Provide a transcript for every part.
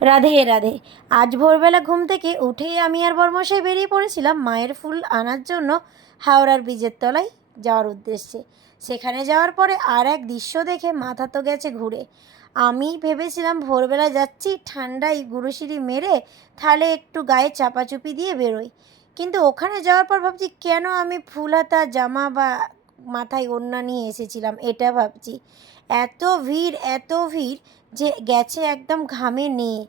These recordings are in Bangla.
রাধে রাধে। আজ ভোরবেলা ঘুম থেকে উঠেই আমি আর বর্মশাই বেরিয়ে পড়েছিলাম মায়ের ফুল আনার জন্য হাওড়ার ব্রিজের তলায় যাওয়ার উদ্দেশ্যে। সেখানে যাওয়ার পরে আর এক দৃশ্য দেখে মাথা তো গেছে ঘুরে। আমি ভেবেছিলাম ভোরবেলা যাচ্ছি ঠান্ডায় গুরুসিঁড়ি মেরে তাহলে একটু গায়ে চাপাচুপি দিয়ে বেরোই, কিন্তু ওখানে যাওয়ার পর ভাবছি কেন আমি ফুল হাতা জামা বা মাথায় ওড়না নিয়ে এসেছিলাম, এটা ভাবছি। এত ভিড় এত ভিড় যে গেছে একদম ঘামে নেই।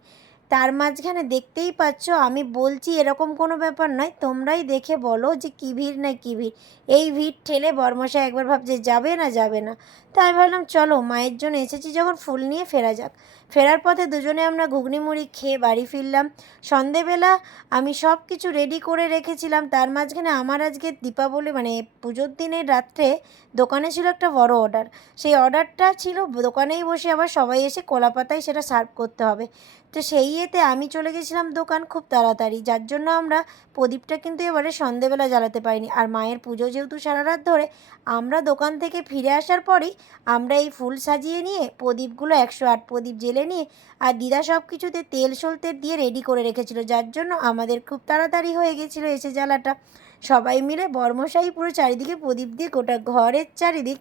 তার মাঝখানে দেখতেই পাচ্ছ, আমি বলছি এরকম কোনো ব্যাপার নয়, তোমরাই দেখে বলো যে কী ভিড় না কী ভিড়। এই ভিড় ঠেলে বর্মশাই একবার ভাবছে যাবে না যাবে না। তাই ভাবলাম চলো মায়ের জন্য এসেছি যখন ফুল নিয়ে ফেরা যাক। ফেরার পথে দুজনে আমরা ঘুগনি মুড়ি খেয়ে বাড়ি ফিরলাম। সন্ধেবেলা আমি সব কিছু রেডি করে রেখেছিলাম। তার মাঝখানে আমার আজকে দীপাবলি মানে পুজোর দিনের রাত্রে দোকানে ছিল একটা বড় অর্ডার। সেই অর্ডারটা ছিল দোকানেই বসে আবার সবাই এসে কলাপাতায় সেটা সার্ভ করতে হবে। তো সেই ইয়েতে আমি চলে গেছিলাম দোকান খুব তাড়াতাড়ি, যার জন্য আমরা প্রদীপটা কিন্তু এবারে সন্ধেবেলা জ্বালাতে পারিনি। আর মায়ের পুজো যেহেতু সারা রাত ধরে, আমরা দোকান থেকে ফিরে আসার পরই আমরা এই ফুল সাজিয়ে নিয়ে প্রদীপগুলো 108 প্রদীপ জ্বেলে নিয়ে আর দিদা সব কিছুতে তেল সলতে দিয়ে রেডি করে রেখেছিল, যার জন্য আমাদের খুব তাড়াতাড়ি হয়ে গেছিলো এসে জ্বালাটা। সবাই মিলে বর্মশাই পুরো চারিদিকে প্রদীপ দিয়ে গোটা ঘরের চারিদিক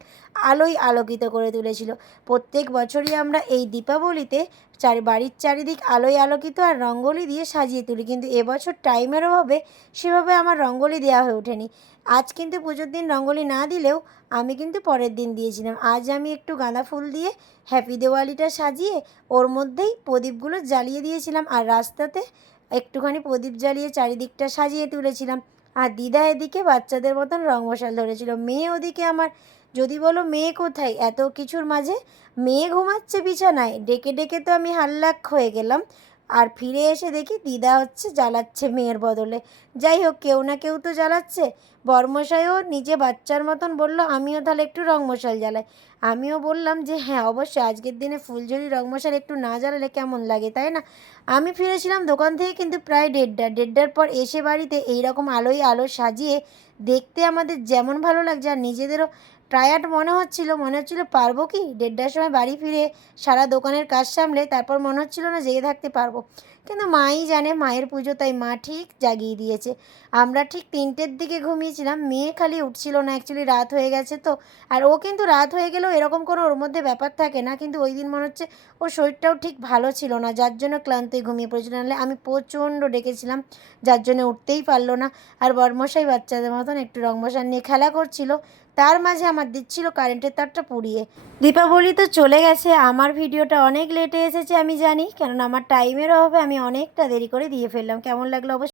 আলোয় আলোকিত করে তুলেছিল। প্রত্যেক বছরই আমরা এই দীপাবলিতে বাড়ির চারিদিক আলোয় আলোকিত আর রঙ্গোলি দিয়ে সাজিয়ে তুলি, কিন্তু এবছর টাইমের অভাবে সেভাবে আমার রঙ্গোলি দেওয়া হয়ে ওঠেনি। আজ কিন্তু পুজোর দিন রঙ্গোলি না দিলেও আমি কিন্তু পরের দিন দিয়েছিলাম। আজ আমি একটু গাঁদা ফুল দিয়ে হ্যাপি দিওয়ালিটা সাজিয়ে ওর মধ্যেই প্রদীপগুলো জ্বালিয়ে দিয়েছিলাম, আর রাস্তাতে একটুখানি প্রদীপ জ্বালিয়ে চারিদিকটা সাজিয়ে তুলেছিলাম। আর দিদা এদিকে বাচ্চাদের মতন রং মশাল ধরেছিল। মেয়ে ওদিকে আমার, যদি বলো মেয়ে কোথায় এত কিছুর মাঝে, মেয়ে ঘুমাচ্ছে বিছানায়, ডেকে ডেকে তো আমি হাল্লাক হয়ে গেলাম। আর ফিরে এসে দেখি দিদা জ্বালাচ্ছে মেয়ের বদলে। যাই হোক, কেউ না কেউ তো জ্বালাচ্ছে। বর্মশাইও নিজে বাচ্চার মতন বলল আমিও তাহলে একটু রং মশাল জ্বালাই। আমিও বললাম যে হ্যাঁ অবশ্যই, আজকের দিনে ফুলঝুরি রং মশাল একটু না জ্বালালে কেমন লাগে, তাই না? আমি ফিরেছিলাম দোকান থেকে কিন্তু প্রায় 1:30 পর এসে বাড়িতে এইরকম আলোয় আলো সাজিয়ে দেখতে আমাদের যেমন ভালো লাগছে আর নিজেদেরও টায়ার্ড মনে হচ্ছিল পারবো কি 1:30 সময় বাড়ি ফিরে সারা দোকানের কাজ সামলে, তারপর মনে হচ্ছিল না জেগে থাকতে পারবো। কিন্তু মাই জানে মায়ের পুজো, তাই মা ঠিক জাগিয়ে দিয়েছে। আমরা ঠিক 3টের দিকে ঘুমিয়েছিলাম, মেয়ে খালি উঠছিল না, অ্যাকচুয়ালি রাত হয়ে গেছে তো। আর ও কিন্তু রাত হয়ে গেলেও এরকম কোনো ওর মধ্যে ব্যাপার থাকে না, কিন্তু ওই দিন মনে হচ্ছে ওর শরীরটাও ঠিক ভালো ছিল না, যার জন্য ক্লান্তই ঘুমিয়ে পড়েছিল। নাহলে আমি প্রচণ্ড ডেকেছিলাম, যার জন্য উঠতেই পারলো না। আর বর্মশাই বাচ্চাদের মতন একটু রংমশান নিয়ে খেলা করছিল, তার মাঝে আমার দিচ্ছিল কারেন্টের তারটা পুড়িয়ে। দীপাবলি তো চলে গেছে, আমার ভিডিওটা অনেক লেটে এসেছে আমি জানি, কেননা আমার টাইমের অভাবে আমি অনেকটা দেরি করে দিয়ে ফেললাম। কেমন লাগলো অবশ্যই।